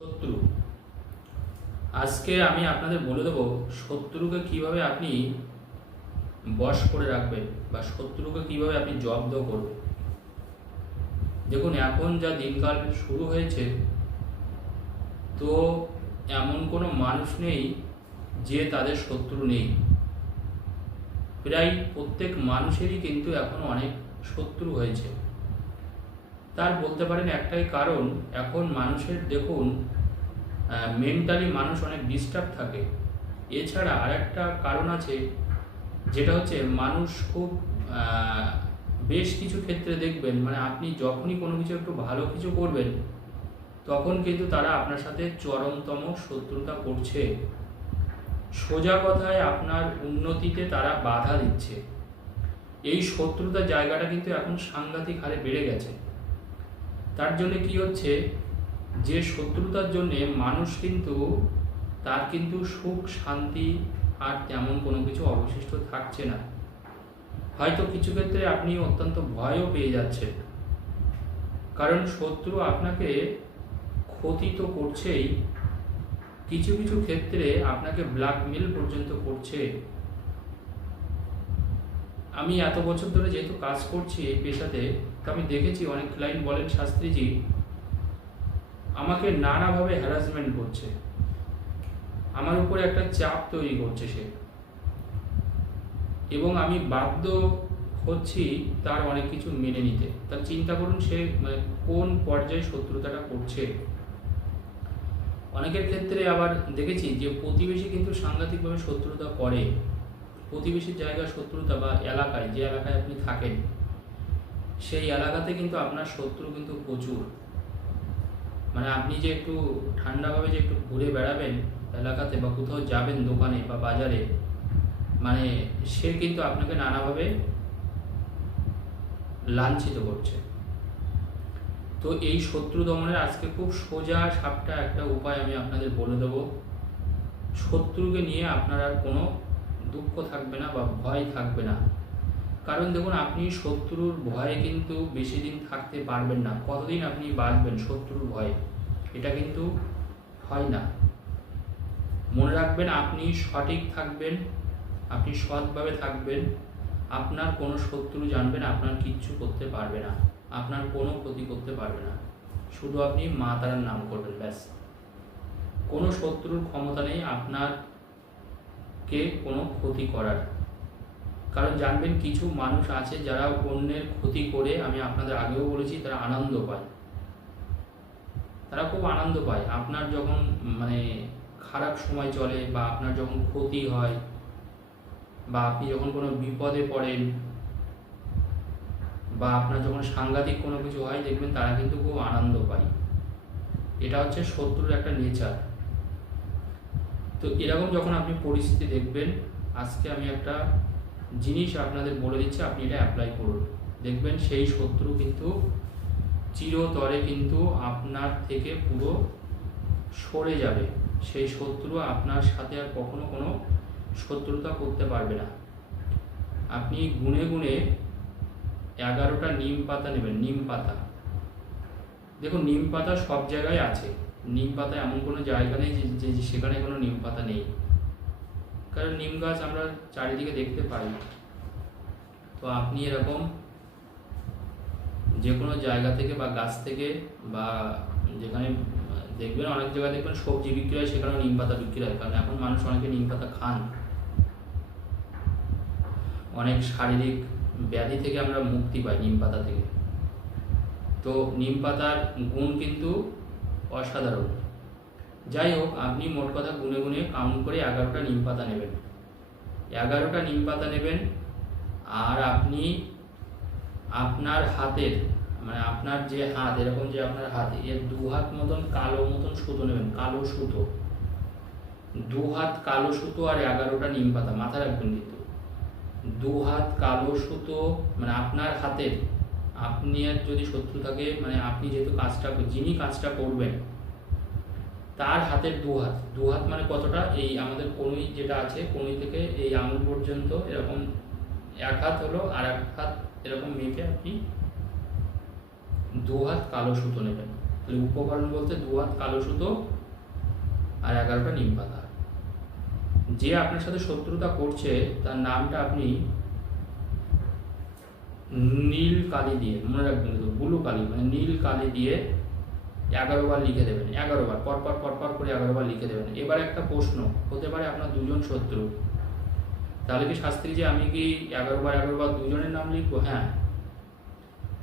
শত্রু। আজকে আমি আপনাদের বলে দেবো শত্রুকে কিভাবে আপনি বশ করে রাখবেন বা শত্রুকে কিভাবে আপনি জব্দ করবেন। দেখুন, এখন যা দিনকাল শুরু হয়েছে, তো এমন কোনো মানুষ নেই যে তাদের শত্রু নেই। প্রায় প্রত্যেক মানুষেরই কিন্তু এখন অনেক শত্রু হয়েছে। তার বলতে পারেন একটাই কারণ, এখন মানুষের দেখুন মেন্টালি মানুষ অনেক ডিস্টার্ব থাকে। এছাড়া আরেকটা কারণ আছে, যেটা হচ্ছে মানুষ খুব বেশ কিছু ক্ষেত্রে দেখবেন, মানে আপনি যখনই কোনো কিছু একটু ভালো কিছু করবেন, তখন কিন্তু তারা আপনার সাথে চরমতম শত্রুতা করছে। সোজা কথায় আপনার উন্নতিতে তারা বাধা দিচ্ছে। এই শত্রুতার জায়গাটা কিন্তু এখন সাংঘাতিক হারে বেড়ে গেছে। তার জন্য কি হচ্ছে, যে শত্রুতার জন্যে মানুষ কিন্তু তার কিন্তু সুখ শান্তি আর তেমন কোনো কিছু অবশিষ্ট থাকছে না। হয়তো কিছু ক্ষেত্রে আপনি অত্যন্ত ভয়ও পেয়ে যাচ্ছেন, কারণ শত্রু আপনাকে ক্ষতি তো করছেই, কিছু কিছু ক্ষেত্রে আপনাকে ব্ল্যাকমেল পর্যন্ত করছে। আমি এত বছর ধরে যেহেতু কাজ করছি এই পেশাতে, তো আমি দেখেছি অনেক ক্লায়েন্ট বলেন, শাস্ত্রীজি আমাকে নানাভাবে হ্যারাসমেন্ট করছে, আমার উপরে একটা চাপ তৈরি করছে সে, এবং আমি বাধ্য হচ্ছি তার অনেক কিছু মেনে নিতে। তার চিন্তা করুন সে কোন পর্যায়ে শত্রুতাটা করছে। অনেকের ক্ষেত্রে আবার দেখেছি যে প্রতিবেশী কিন্তু সাংঘাতিকভাবে শত্রুতা করে। প্রতিবেশীর জায়গায় শত্রুতা বা এলাকায়, যে এলাকায় আপনি থাকেন সেই এলাকাতে কিন্তু আপনার শত্রু কিন্তু প্রচুর। মানে আপনি যে একটু ঠান্ডাভাবে যে একটু ঘুরে বেড়াবেন এলাকাতে বা কোথাও যাবেন দোকানে বা বাজারে, মানে সে কিন্তু আপনাকে নানাভাবে লাঞ্ছিত করছে। তো এই শত্রু দমনের আজকে খুব সোজা সাপটা একটা উপায় আমি আপনাদের বলে দেবো। শত্রুকে নিয়ে আপনার আর কোনো দুঃখ থাকবে না বা ভয় থাকবে না। কারণ দেখুন, আপনি শত্রুর ভয়ে কিন্তু বেশি দিন থাকতে পারবেন না। কতদিন আপনি বাঁচবেন শত্রুর ভয়ে, এটা কিন্তু হয় না। মনে রাখবেন, আপনি সঠিক থাকবেন, আপনি সৎভাবে থাকবেন, আপনার কোনো শত্রু জানবেন আপনার কিচ্ছু করতে পারবে না, আপনার কোনো ক্ষতি করতে পারবে না। শুধু আপনি মা তারার নাম করবেন, ব্যাস। কোনো শত্রুর ক্ষমতা নেই আপনারকে কোনো ক্ষতি করার। কারণ জানবেন, কিছু মানুষ আছে যারা অন্যের ক্ষতি করে, আমি আপনাদের আগেও বলেছি, তারা আনন্দ পায়, তারা খুব আনন্দ পায়। আপনার যখন মানে খারাপ সময় চলে বা আপনার যখন ক্ষতি হয় বা আপনি যখন কোনো বিপদে পড়েন বা আপনার যখন সাংঘাতিক কোনো কিছু হয়, দেখবেন তারা কিন্তু খুব আনন্দ পায়। এটা হচ্ছে শত্রুর একটা নেচার। তো এরকম যখন আপনি পরিস্থিতি দেখবেন, আজকে আমি একটা জিনিস আপনাদের বলে দিচ্ছি, আপনি এটা অ্যাপ্লাই করুন। দেখবেন সেই শত্রু কিন্তু চিরতরে কিন্তু আপনার থেকে পুরো সরে যাবে। সেই শত্রু আপনার সাথে আর কখনো কোনো শত্রুতা করতে পারবে না। আপনি গুনে গুনে 11টা নিম পাতা নেবেন। নিম পাতা, দেখুন নিম পাতা সব জায়গায় আছে। নিম পাতা এমন কোনো জায়গা নেই যে সেখানে কোনো নিম পাতা নেই, কারণ নিম গাছ আমরা চারিদিকে দেখতে পাই। তো আপনি এরকম যে কোনো জায়গা থেকে বা গাছ থেকে বা যেখানে দেখবেন, অনেক জায়গায় দেখবেন সবজি বিক্রি হয়, সেখানেও নিম পাতা বিক্রি হয়, কারণ এখন মানুষ অনেকে নিম পাতা খান। অনেক শারীরিক ব্যাধি থেকে আমরা মুক্তি পাই নিম পাতা থেকে। তো নিম পাতার গুণ কিন্তু অসাধারণ। যাই হোক, আপনি মোট কথা গুনে গুনে কাউন্ট করে 11টা নিম পাতা নেবেন। 11টা নিম পাতা নেবেন, আর আপনি আপনার হাতের, মানে আপনার যে হাত, এরকম যে আপনার হাত, এর 2 হাত মতন কালো মতন সুতো নেবেন, কালো সুতো। 2 হাত কালো সুতো আর 11টা নিম পাতা, মাথায় রাখবেন কিন্তু 2 হাত কালো সুতো, মানে আপনার হাতের, আপনি আর যদি শত্রু থাকে, মানে আপনি যেহেতু কাজটা, যিনি কাজটা করবেন তার হাতের 2 হাত। 2 হাত মানে কতটা, এই আমাদের কনুই যেটা আছে, কনুই থেকে এই আঙুল পর্যন্ত এরকম 1 হাত হলো, আর 1 হাত এরকম মেপে আপনি 2 হাত কালো সুতো নেবেন। তাহলে উপকরণ বলতে 2 হাত কালো সুতো আর 11টা নিম পাতা। যে আপনার সাথে শত্রুতা করছে তার নামটা আপনি নীল কালি দিয়ে, মনে রাখবেন কিন্তু ব্লু কালি মানে নীল কালি দিয়ে 11 বার লিখে দেবেন। 11 বার পরপর করে 11 বার লিখে দেবেন। এবার একটা প্রশ্ন হতে পারে, আপনার দুজন শত্রু, তাহলে কি শাস্ত্রী যে আমি কি 11 বার দুজনের নাম লিখবো? হ্যাঁ,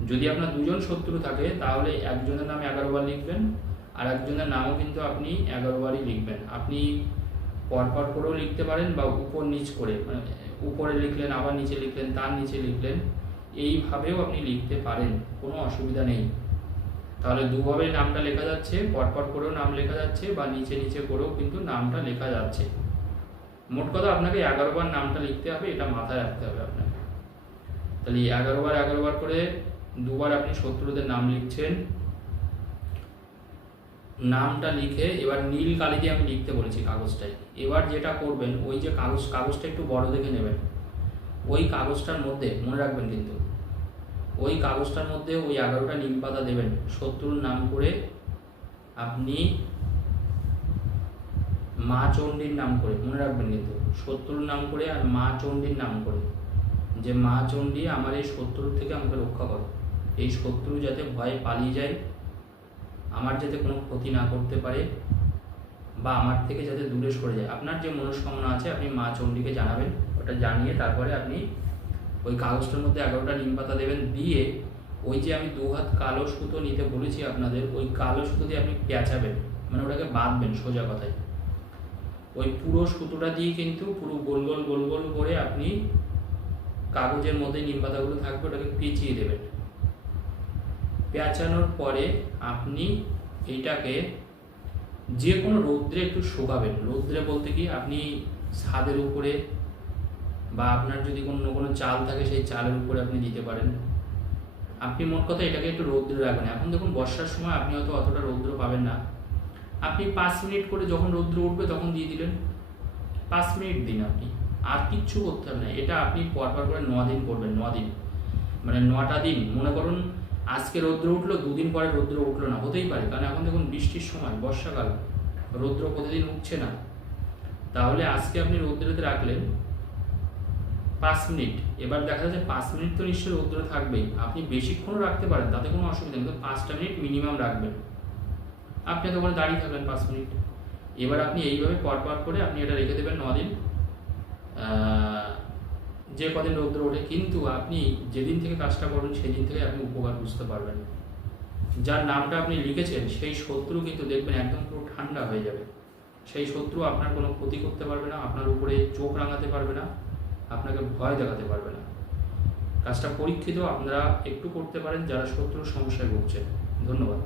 যদি আপনার দুজন শত্রু থাকে তাহলে একজনের নাম 11 বার লিখবেন, আর একজনের নামও কিন্তু আপনি 11 বারই লিখবেন। আপনি পরপর করেও লিখতে পারেন বা উপর নিচ করে, মানে উপরে লিখলেন আবার নিচে লিখলেন তার নিচে লিখলেন, এইভাবেও আপনি লিখতে পারেন, কোনো অসুবিধা নেই। তাহলে দুভাবে নামটা লেখা যাচ্ছে, পরপর করেও নাম লেখা যাচ্ছে বা নিচে নিচে করেও কিন্তু নামটা লেখা যাচ্ছে। মোট কথা আপনাকে 11 বার নামটা লিখতে হবে, এটা মাথায় রাখতে হবে আপনাকে। তাহলে 11 বার করে দুবার আপনি শত্রুদের নাম লিখছেন। নামটা লিখে এবার নীল কালি দিয়ে আমি লিখতে বলেছি কাগজটায়। এবার যেটা করবেন, ওই যে কাগজটা একটু বড় দেখে নেবেন, ওই কাগজটার মধ্যে মনে রাখবেন কিন্তু ওই কাগজটার মধ্যে ওই 11টা নিম পাতা দেবেন। শত্রুর নাম করে আপনি মা চণ্ডীর নাম করে, মনে রাখবেন কিন্তু শত্রুর নাম করে আর মা চণ্ডীর নাম করে, যে মা চণ্ডী আমার এই শত্রুর থেকে আমাকে রক্ষা করো, এই শত্রু যাতে ভয়ে পালিয়ে যায়, আমার যাতে কোনো ক্ষতি না করতে পারে বা আমার থেকে যাতে দূরে সরে যায়। আপনার যে মনস্কামনা আছে আপনি মা চণ্ডীকে জানাবেন, ওটা জানিয়ে তারপরে আপনি ওই কাগজটার মধ্যে 11টা নিম পাতা দেবেন। দিয়ে ওই যে আমি 2 হাত কালো সুতো নিতে বলেছি আপনাদের, ওই কালো সুতো দিয়ে আপনি পেঁচাবেন, মানে ওটাকে বাঁধবেন সোজা কথায়। ওই পুরো সুতোটা দিয়ে কিন্তু পুরো গোল গোল করে আপনি কাগজের মধ্যে নিম পাতাগুলো থাকবে, ওটাকে পেঁচিয়ে দেবেন। পেঁচানোর পরে আপনি এইটাকে যে কোনো রৌদ্রে একটু শুকাবেন। রৌদ্রে বলতে কি, আপনি ছাদের উপরে বা আপনার যদি কোনো চাল থাকে সেই চালের উপরে আপনি দিতে পারেন। আপনি মোট কথা এটাকে একটু রৌদ্রে রাখবেন। এখন দেখুন বর্ষার সময় আপনি হয়তো অতটা রৌদ্র পাবেন না, আপনি 5 মিনিট করে যখন রৌদ্র উঠবে তখন দিয়ে দিলেন, 5 মিনিট দিন আপনি, আর কিচ্ছু করতে হবে না। এটা আপনি পরপর করে 9 দিন করবেন। 9 দিন মানে 9টা দিন। মনে করুন আজকে রৌদ্র উঠলো, 2 দিন পরে রৌদ্র উঠলো না, হতেই পারে, কারণ এখন দেখুন বৃষ্টির সময়, বর্ষাকাল, রৌদ্র প্রতিদিন উঠছে না। তাহলে আজকে আপনি রৌদ্রতে রাখলেন 5 মিনিট, এবার দেখা যাচ্ছে 5 মিনিট তো নিশ্চয়ই রৌদ্র থাকবেই, আপনি বেশিক্ষণও রাখতে পারেন, তাতে কোনো অসুবিধা নেই, কিন্তু 5টা মিনিট মিনিমাম রাখবেন। আপনি তো ওখানে দাঁড়িয়ে থাকবেন 5 মিনিট। এবার আপনি এইভাবে পরপর করে আপনি এটা রেখে দেবেন 9 দিন, যে কদিন রৌদ্র ওঠে। কিন্তু আপনি যেদিন থেকে কাজটা করবেন সেদিন থেকে আপনি উপকার বুঝতে পারবেন। যার নামটা আপনি লিখেছেন সেই শত্রু কিন্তু দেখবেন একদম পুরো ঠান্ডা হয়ে যাবে। সেই শত্রু আপনার কোনো ক্ষতি করতে পারবে না, আপনার উপরে চোখ রাঙাতে পারবে না, আপনাকে ভয় দেখাতে পারবে না। কাজটা পরীক্ষিত, আপনারা একটু করতে পারেন যারা শত্রুর সমস্যায় ভুগছেন। ধন্যবাদ।